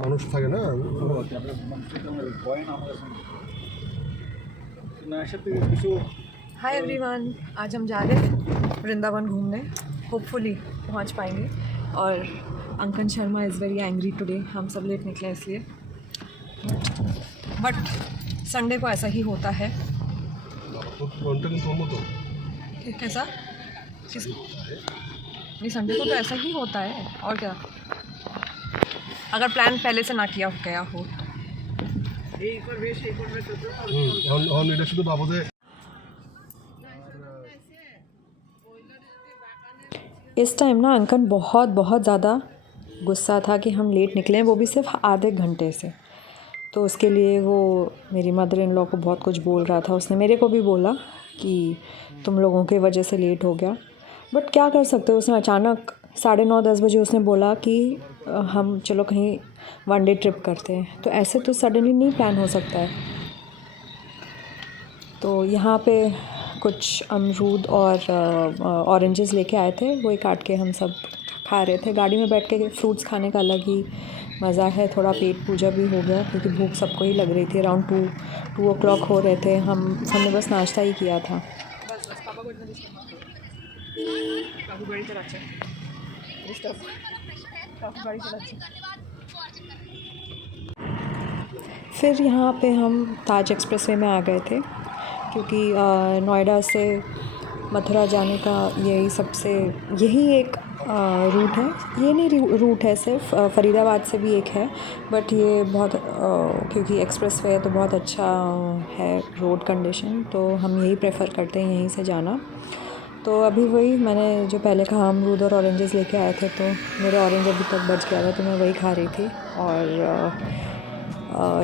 মানুষ থাকে না हाय एवरीवन, आज हम जा रहे हैं वृंदावन घूमने। होपफुली पहुंच पाएंगे। और अंकन Sharma is very angry today, हम सब लेट निकले इसलिए। बट संडे को ऐसा ही होता है। कैसा? नहीं, संडे को तो ऐसा ही होता है, और क्या। अगर प्लान पहले से ना किया गया हो। এটা শুধু বাবুদের इस टाइम ना अंकन बहुत बहुत ज़्यादा गुस्सा था कि हम लेट निकले, वो भी सिर्फ आधे घंटे से। तो उसके लिए वो मेरी मदर इन लॉ को बहुत कुछ बोल रहा था। उसने मेरे को भी बोला कि तुम लोगों की वजह से लेट हो गया। बट क्या कर सकते हो, उसने अचानक 9:30-10 बजे उसने बोला कि हम चलो कहीं वन डे ट्रिप करते हैं। तो ऐसे तो सडनली नहीं प्लान हो सकता है। तो यहाँ पे कुछ अमरूद और ऑरेंजेस लेके आए थे, वही काट के हम सब खा रहे थे। गाड़ी में बैठ के फ्रूट्स खाने का अलग ही मज़ा है। थोड़ा पेट पूजा भी हो गया क्योंकि भूख सबको ही लग रही थी। अराउंड 2 o'clock हो रहे थे। हमने बस नाश्ता ही किया था। फिर यहाँ पे हम ताज एक्सप्रेसवे में आ गए थे क्योंकि नोएडा से मथुरा जाने का यही एक रूट है। ये नहीं रूट है, सिर्फ फ़रीदाबाद से भी एक है। बट ये बहुत क्योंकि एक्सप्रेसवे है तो बहुत अच्छा है रोड कंडीशन, तो हम यही प्रेफर करते हैं यहीं से जाना। तो अभी वही मैंने जो पहले कहा, अमरूद और ऑरेंजेस लेके आए थे, तो मेरे ऑरेंज अभी तक बच गया था तो मैं वही खा रही थी और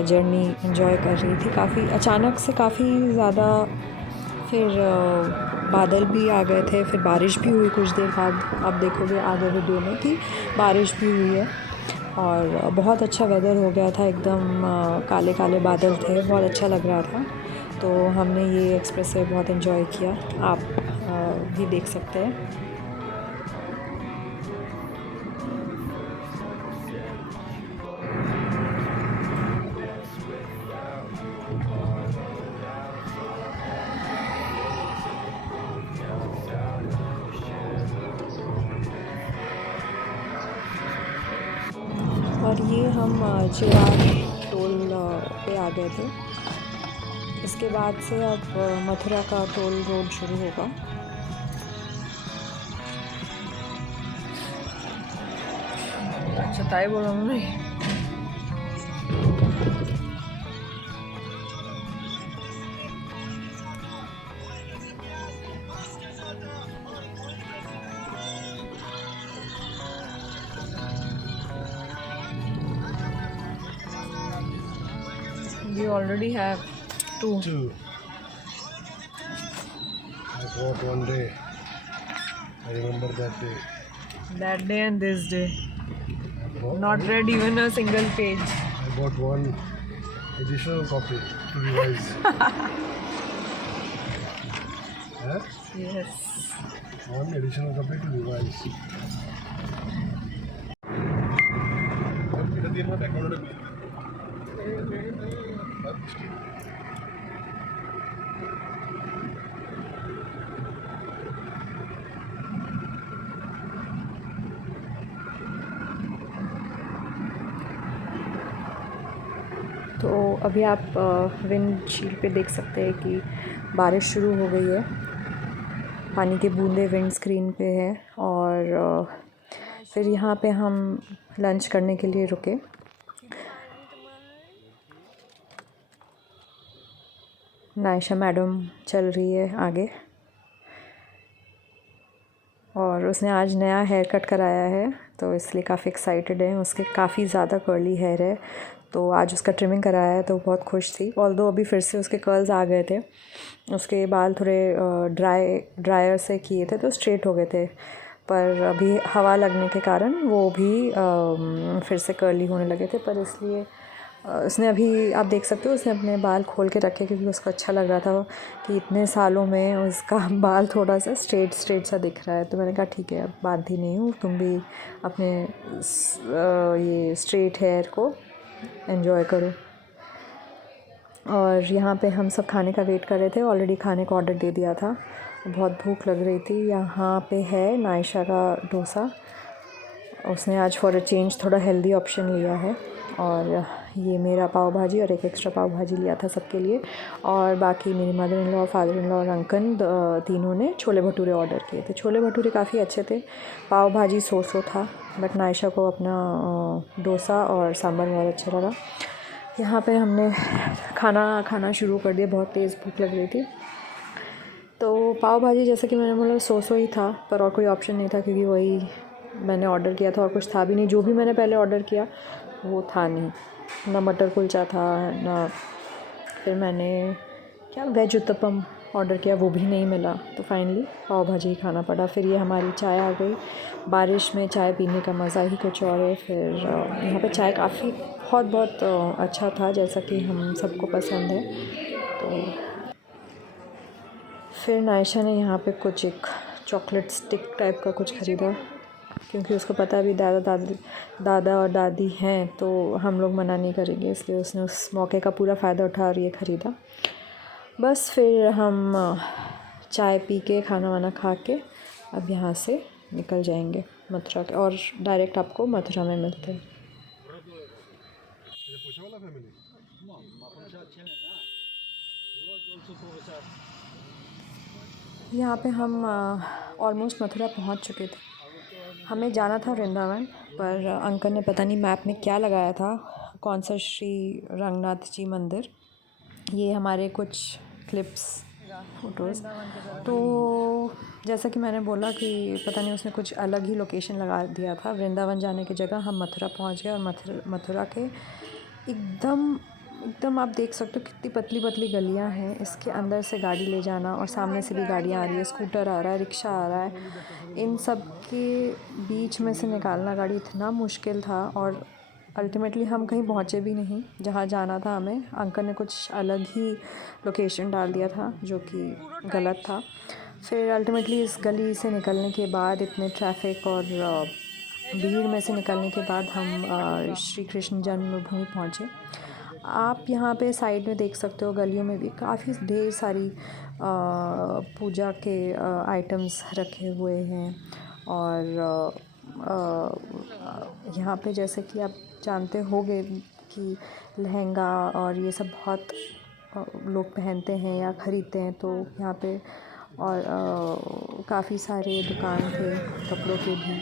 जर्नी एंजॉय कर रही थी। काफ़ी अचानक से काफ़ी ज़्यादा फिर बादल भी आ गए थे, फिर बारिश भी हुई कुछ देर बाद। आप देखोगे आगे वीडियो में कि बारिश भी हुई है और बहुत अच्छा वेदर हो गया था। एकदम काले काले बादल थे, बहुत अच्छा लग रहा था। तो हमने ये एक्सप्रेसवे बहुत एंजॉय किया। आप भी देख सकते हैं। और ये हम चिराग टोल पे आ गए थे। इसके बाद से अब मथुरा का टोल रोड शुरू होगा। अच्छा ताई बोला नहीं। You already have two. I bought one day. I remember that day. That day and this day. Not read even a single page. I bought one additional copy to revise. Huh? Yes. One additional copy to revise. এটা দিয়ে আমার ব্যাকগ্রাউন্ডে तो अभी आप windshield पे देख सकते हैं कि बारिश शुरू हो गई है। पानी की बूंदें विंड स्क्रीन पे है। और फिर यहाँ पे हम लंच करने के लिए रुके। नायशा मैडम चल रही है आगे और उसने आज नया हेयर कट कराया है तो इसलिए काफ़ी एक्साइटेड है। उसके काफ़ी ज़्यादा कर्ली हेयर है तो आज उसका ट्रिमिंग कराया है तो बहुत खुश थी। ऑल्दो अभी फिर से उसके कर्ल्स आ गए थे। उसके बाल थोड़े ड्रायर से किए थे तो स्ट्रेट हो गए थे, पर अभी हवा लगने के कारण वो भी फिर से कर्ली होने लगे थे। पर इसलिए उसने अभी आप देख सकते हो उसने अपने बाल खोल के रखे क्योंकि उसको अच्छा लग रहा था कि इतने सालों में उसका बाल थोड़ा सा स्ट्रेट स्ट्रेट सा दिख रहा है। तो मैंने कहा ठीक है अब बांधी नहीं हूँ, तुम भी अपने ये स्ट्रेट हेयर को एंजॉय करो। और यहाँ पे हम सब खाने का वेट कर रहे थे, ऑलरेडी खाने का ऑर्डर दे दिया था, बहुत भूख लग रही थी। यहाँ पे है नायशा का डोसा, उसने आज फॉर अ चेंज थोड़ा हेल्दी ऑप्शन लिया है। और ये मेरा पाव भाजी और एक एक्स्ट्रा पाव भाजी लिया था सबके लिए। और बाकी मेरी mother in law, father in law और अंकल तीनों ने छोले भटूरे ऑर्डर किए थे। छोले भटूरे काफ़ी अच्छे थे, पाव भाजी सो था, बट नायशा को अपना डोसा और सांभर बहुत अच्छा लगा। यहाँ पे हमने खाना खाना शुरू कर दिया, बहुत तेज़ भूख लग रही थी। तो पाव भाजी जैसे कि मैंने बोला सो ही था, पर और कोई ऑप्शन नहीं था क्योंकि वही मैंने ऑर्डर किया था और कुछ था भी नहीं। जो भी मैंने पहले ऑर्डर किया वो था नहीं, ना मटर कुलचा था ना, फिर मैंने क्या वेज उत्तपम ऑर्डर किया वो भी नहीं मिला, तो फाइनली पाव भाजी ही खाना पड़ा। फिर ये हमारी चाय आ गई, बारिश में चाय पीने का मज़ा ही कुछ और है। फिर यहाँ पे चाय काफ़ी बहुत अच्छा था जैसा कि हम सबको पसंद है। तो फिर नायशा ने यहाँ पे कुछ एक चॉकलेट स्टिक टाइप का कुछ ख़रीदा क्योंकि उसको पता है अभी दादा और दादी हैं तो हम लोग मना नहीं करेंगे, इसलिए उसने उस मौके का पूरा फ़ायदा उठा और ये ख़रीदा। बस फिर हम चाय पी के खाना वाना खा के अब यहाँ से निकल जाएंगे मथुरा के, और डायरेक्ट आपको मथुरा में मिलते हैं। यहाँ पे हम ऑलमोस्ट मथुरा पहुँच चुके थे। हमें जाना था वृंदावन, पर अंकल ने पता नहीं मैप में क्या लगाया था, कौन सा श्री रंगनाथ जी मंदिर, ये हमारे कुछ क्लिप्स फ़ोटोज़। तो जैसा कि मैंने बोला कि पता नहीं उसने कुछ अलग ही लोकेशन लगा दिया था, वृंदावन जाने की जगह हम मथुरा पहुंच गए। और मथुरा के एकदम आप देख सकते हो कितनी पतली पतली गलियां हैं, इसके अंदर से गाड़ी ले जाना और सामने से भी गाड़ियां आ रही है, स्कूटर आ रहा है, रिक्शा आ रहा है, इन सब के बीच में से निकालना गाड़ी इतना मुश्किल था। और अल्टीमेटली हम कहीं पहुँचे भी नहीं जहाँ जाना था हमें, अंकल ने कुछ अलग ही लोकेशन डाल दिया था जो कि गलत था। फिर अल्टीमेटली इस गली से निकलने के बाद, इतने ट्रैफिक और भीड़ में से निकलने के बाद हम श्री कृष्ण जन्मभूमि पहुँचे। आप यहाँ पे साइड में देख सकते हो गलियों में भी काफ़ी ढेर सारी पूजा के आइटम्स रखे हुए हैं। और यहाँ पे जैसे कि आप जानते होंगे कि लहंगा और ये सब बहुत लोग पहनते हैं या ख़रीदते हैं, तो यहाँ पे और काफ़ी सारे दुकान थे कपड़ों के भी।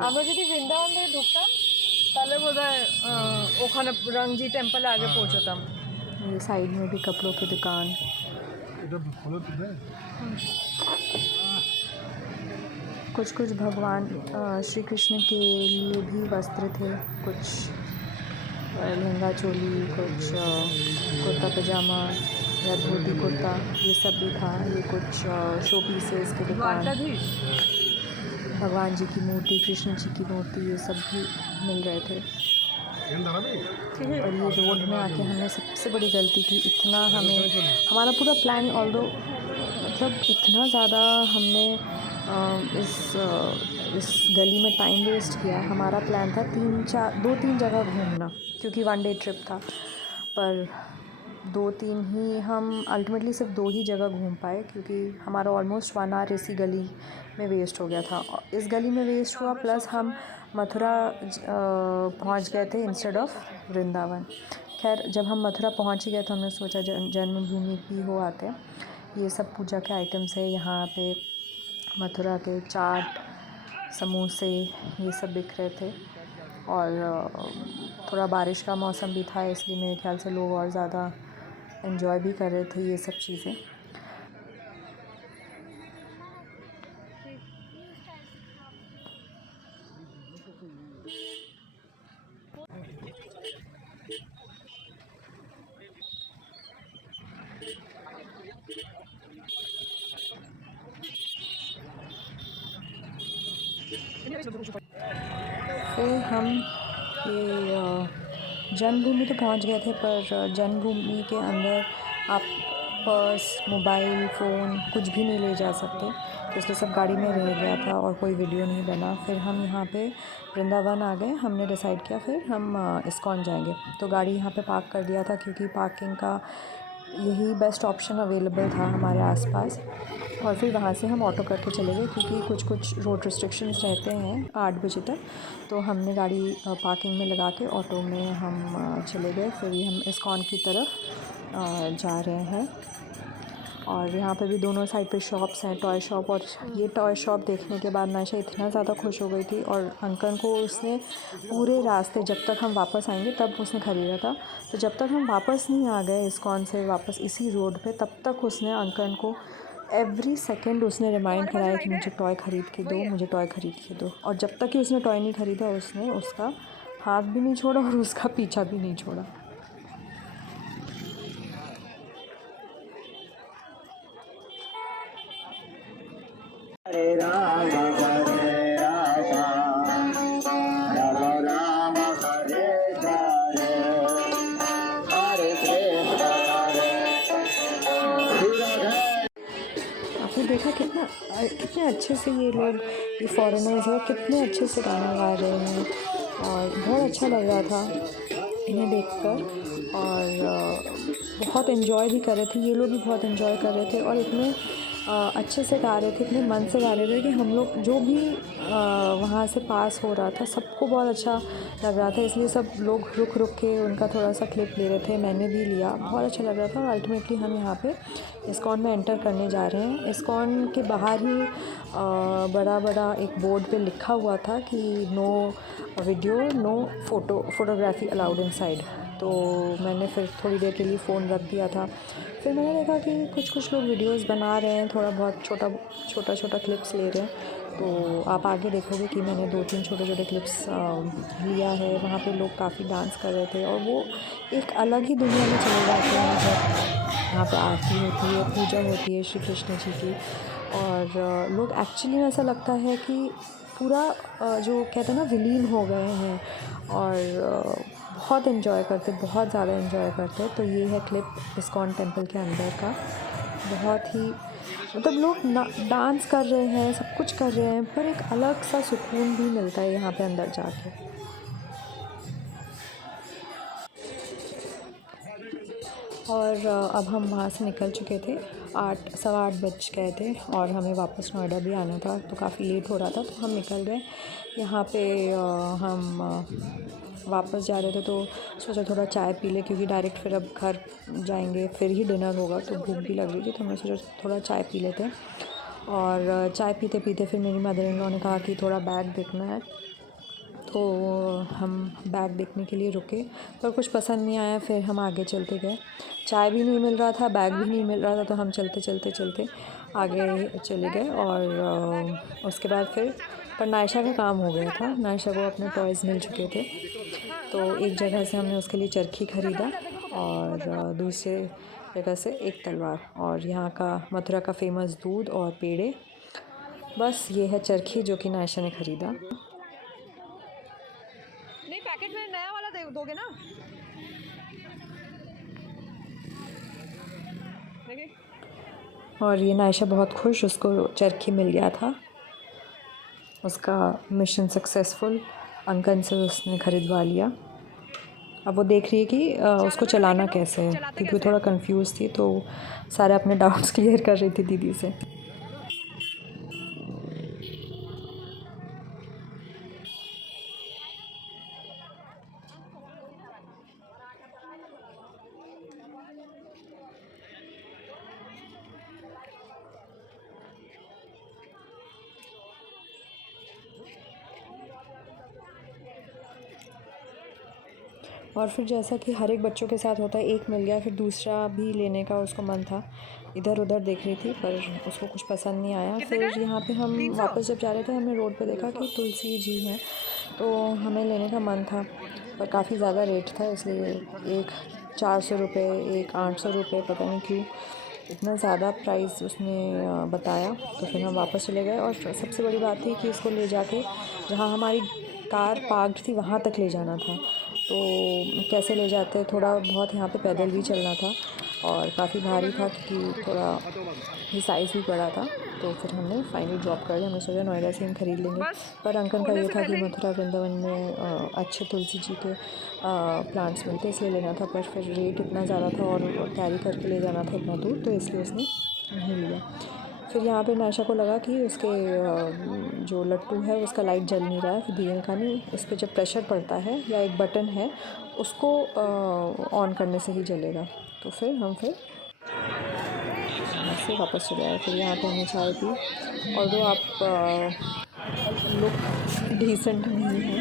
আমরা যদি বৃন্দাবন থেকে ঢুকতাম তাহলে বোধহয় ওখানে रंगजी टेम्पल आगे पहुँचताम। ये साइड में भी कपड़ों की दुकान, कुछ भगवान श्री कृष्ण के लिए भी वस्त्र थे, कुछ लहंगा चोली, कुछ कुर्ता पजामा या धोती कुर्ता, ये सब भी था। ये कुछ शो पीसेस की दुकान, भगवान जी की मूर्ति, कृष्ण जी की मूर्ति, ये सब भी मिल रहे थे। और ये रोड में आके हमने सबसे बड़ी गलती की, इतना हमारा पूरा प्लान ऑल्दो मतलब इतना ज़्यादा हमने इस गली में टाइम वेस्ट किया। हमारा प्लान था 2-3 जगह घूमना क्योंकि 1 डे ट्रिप था, पर 2-3 ही हम अल्टीमेटली सिर्फ 2 ही जगह घूम पाए क्योंकि हमारा ऑलमोस्ट 1 आवर इसी गली में वेस्ट हो गया था। इस गली में वेस्ट हुआ, प्लस हम मथुरा पहुंच गए थे इंस्टेड ऑफ वृंदावन। खैर जब हम मथुरा पहुंच गए तो हमने सोचा जन्मभूमि भी हो आते हैं। ये सब पूजा के आइटम्स है यहाँ पे, मथुरा के चाट, समोसे, ये सब बिक रहे थे। और थोड़ा बारिश का मौसम भी था, इसलिए मेरे ख्याल से लोग और ज़्यादा एंजॉय भी कर रहे थे ये सब चीज़ें। फिर हम ये जन्मभूमि तो पहुंच गए थे, पर जन्मभूमि के अंदर आप पर्स, मोबाइल फ़ोन कुछ भी नहीं ले जा सकते, तो इसलिए सब गाड़ी में रह गया था और कोई वीडियो नहीं बना। फिर हम यहाँ पे वृंदावन आ गए। हमने डिसाइड किया फिर हम इस्कॉन जाएंगे, तो गाड़ी यहाँ पे पार्क कर दिया था क्योंकि पार्किंग का यही बेस्ट ऑप्शन अवेलेबल था हमारे आसपास। और फिर वहाँ से हम ऑटो करके चले गए क्योंकि कुछ रोड रिस्ट्रिक्शंस रहते हैं 8 बजे तक, तो हमने गाड़ी पार्किंग में लगा के ऑटो में हम चले गए। फिर हम इस्कॉन की तरफ जा रहे हैं। और यहाँ पे भी दोनों साइड पे शॉप्स हैं, टॉय शॉप। और ये टॉय शॉप देखने के बाद नायशा इतना ज़्यादा खुश हो गई थी, और अंकल को उसने पूरे रास्ते जब तक हम वापस आएंगे तब उसने ख़रीदा था। तो जब तक हम वापस नहीं आ गए इस्कॉन से वापस इसी रोड पे, तब तक उसने अंकल को एवरी सेकंड उसने रिमाइंड कराया कि मुझे टॉय ख़रीद के दो, मुझे टॉय ख़रीद के दो। और जब तक कि उसने टॉय नहीं ख़रीदा उसने उसका हाथ भी नहीं छोड़ा और उसका पीछा भी नहीं छोड़ा। हरे राम हरे राम राम राम हरे हरे, हरे कृष्ण आपने देखा कितना कितने अच्छे से ये लोग, ये फॉरेनर्स हैं, कितने अच्छे से गाना गा रहे हैं, और बहुत अच्छा लग रहा था इन्हें देखकर। और बहुत एंजॉय भी कर रहे थे, ये लोग भी बहुत एंजॉय कर रहे थे, और इतने अच्छे से गा रहे थे, इतने मन से गा रहे थे कि हम लोग जो भी वहाँ से पास हो रहा था सबको बहुत अच्छा लग रहा था। इसलिए सब लोग रुक रुक के उनका थोड़ा सा क्लिप ले रहे थे, मैंने भी लिया, बहुत अच्छा लग रहा था। और अल्टीमेटली हम यहाँ पे इस्कॉन में एंटर करने जा रहे हैं। इस्कॉन के बाहर ही बड़ा बड़ा एक बोर्ड पे लिखा हुआ था कि no video, no photography allowed inside. तो मैंने फिर थोड़ी देर के लिए फ़ोन रख दिया था। फिर मैंने देखा कि कुछ लोग वीडियोस बना रहे हैं, थोड़ा बहुत छोटा क्लिप्स ले रहे हैं। तो आप आगे देखोगे कि मैंने 2-3 छोटे क्लिप्स लिया है। वहाँ पे लोग काफ़ी डांस कर रहे थे, और वो एक अलग ही दुनिया में चले जाते हैं जब यहाँ पे आरती होती है, पूजा होती है श्री कृष्ण जी की। और लोग एक्चुअली में ऐसा लगता है कि पूरा जो कहते हैं ना विलीन हो गए हैं, और बहुत एंजॉय करते, बहुत ज़्यादा एंजॉय करते। तो ये है क्लिप इस्कॉन टेंपल के अंदर का। बहुत ही मतलब लोग डांस कर रहे हैं, सब कुछ कर रहे हैं, पर एक अलग सा सुकून भी मिलता है यहाँ पे अंदर जाके। और अब हम वहाँ से निकल चुके थे, 8-8:15 बज गए थे, और हमें वापस नोएडा भी आना था, तो काफ़ी लेट हो रहा था, तो हम निकल गए। यहाँ पे हम वापस जा रहे थे, तो सोचा थोड़ा चाय पी ले, क्योंकि डायरेक्ट फिर अब घर जाएंगे, फिर ही डिनर होगा, तो भूख भी लग रही थी, तो हमने सोचा थोड़ा चाय पी लेते हैं। और चाय पीते पीते फिर मेरी मदर इन लॉ ने कहा कि थोड़ा बैग देखना है, तो हम बैग देखने के लिए रुके, पर कुछ पसंद नहीं आया। फिर हम आगे चलते गए, चाय भी नहीं मिल रहा था, बैग भी नहीं मिल रहा था, तो हम चलते आगे चले गए। और उसके बाद फिर पर नायशा का काम हो गया था, नायशा को अपने टॉयज़ मिल चुके थे। तो एक जगह से हमने उसके लिए चरखी ख़रीदा, और दूसरे जगह से एक तलवार, और यहाँ का मथुरा का फेमस दूध और पेड़े। बस ये है चरखी जो कि नायशा ने ख़रीदा। नहीं, पैकेट में नया वाला दोगे ना? देखिए। और ये नायशा बहुत खुश, उसको चरखी मिल गया था, उसका मिशन सक्सेसफुल, अंकल से उसने ख़रीदवा लिया। अब वो देख रही है कि उसको चलाना कैसे है, क्योंकि वो थोड़ा कंफ्यूज थी, तो सारे अपने डाउट्स क्लियर कर रही थी दीदी से। और फिर जैसा कि हर एक बच्चों के साथ होता है, एक मिल गया, फिर दूसरा भी लेने का उसको मन था, इधर उधर देख रही थी, पर उसको कुछ पसंद नहीं आया। फिर यहाँ पे हम वापस जब जा रहे थे, हमने रोड पे देखा कि तुलसी जी हैं, तो हमें लेने का मन था, पर काफ़ी ज़्यादा रेट था, इसलिए एक 400 रुपये, एक 800 रुपये, पता नहीं क्यों इतना ज़्यादा प्राइस उसने बताया। तो फिर हम वापस चले गए, और सबसे बड़ी बात थी कि इसको ले जाके जहाँ हमारी कार पार्क्ड थी वहाँ तक ले जाना था। तो कैसे ले जाते, थोड़ा बहुत यहाँ पे पैदल भी चलना था और काफ़ी भारी था क्योंकि थोड़ा ही साइज़ भी बड़ा था। तो फिर हमने फाइनली ड्रॉप कर दिया। हमने सोचा नोएडा से हम ख़रीद लेंगे, पर अंकल का ये था कि मथुरा वृंदावन में अच्छे तुलसी जी के प्लांट्स मिलते इसलिए लेना था, पर फिर रेट इतना ज़्यादा था और कैरी करके ले जाना था इतना दूर, तो इसलिए उसने नहीं लिया। फिर यहाँ पे नायशा को लगा कि उसके जो लट्टू है उसका लाइट जल नहीं रहा है। फिर दीदी ने कहा नहीं, इस पर जब प्रेशर पड़ता है या एक बटन है उसको ऑन करने से ही जलेगा। तो फिर हम से वापस चले आए। फिर यहाँ पे हमने चाय पी और वो आप लुक डिसेंट नहीं है,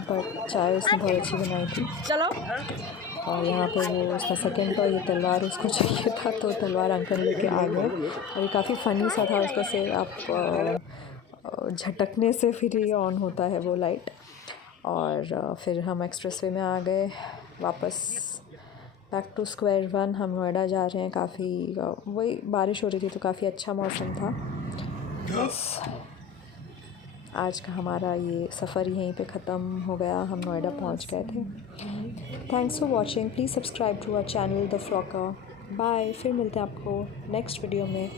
बट चाय उसने बहुत अच्छी बनाई थी। चलो। और यहाँ पे वो उसका सेकंड था, ये तलवार उसको चाहिए था तो तलवार अंकल लेके आ गए और ये काफ़ी फ़नी सा था। उसका से आप झटकने से फिर ये ऑन होता है वो लाइट। और फिर हम एक्सप्रेसवे में आ गए वापस बैक टू स्क्वायर वन। हम नोएडा जा रहे हैं। काफ़ी वही बारिश हो रही थी तो काफ़ी अच्छा मौसम था। बस आज का हमारा ये सफ़र यहीं पे ख़त्म हो गया। हम नोएडा पहुंच गए थे। Thanks for watching. Please subscribe to our channel the Flocker. Bye. फिर मिलते हैं आपको नेक्स्ट वीडियो में।